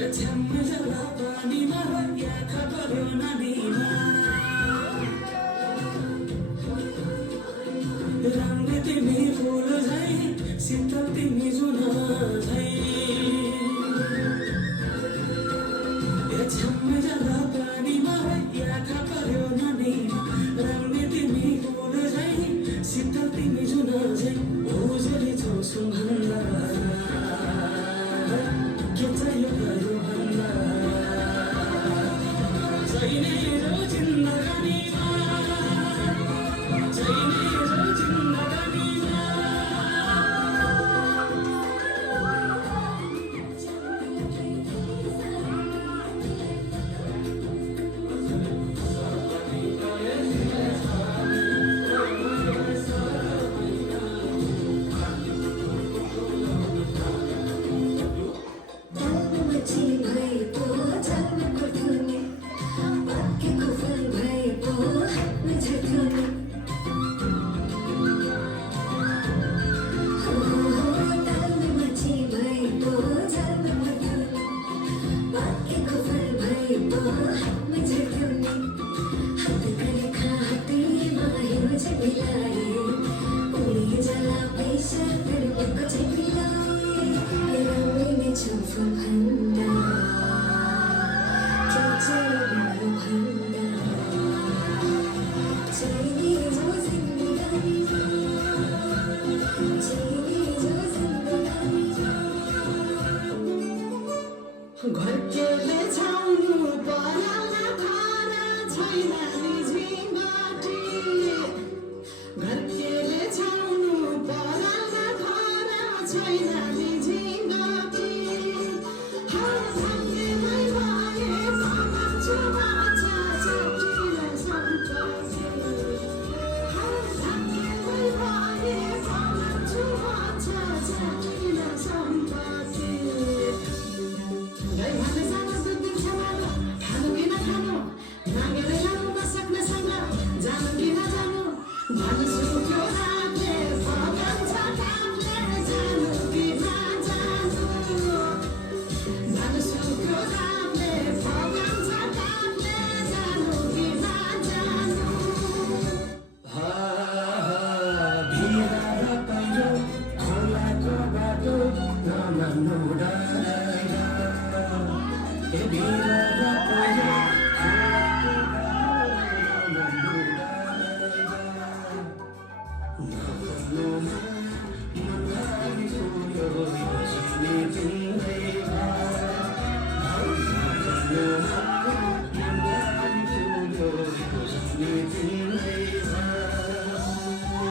छ्याम्म जाला पानीमा याखा पर्यो नानीमा राम्रो तिमी फुल झै शीतल तिमी जुन झै छ्याम्म जाला पानीमा याखा पर्यो नानीमा राम्रो तिमी फुल झै शीतल तिमी जुन झै ओझेली छौ सुन्भन्दा के चाहियो भयो भन्दा चाहिने जो जिन्दगानीमा चाहिने जो जिन्दगानीमा घर के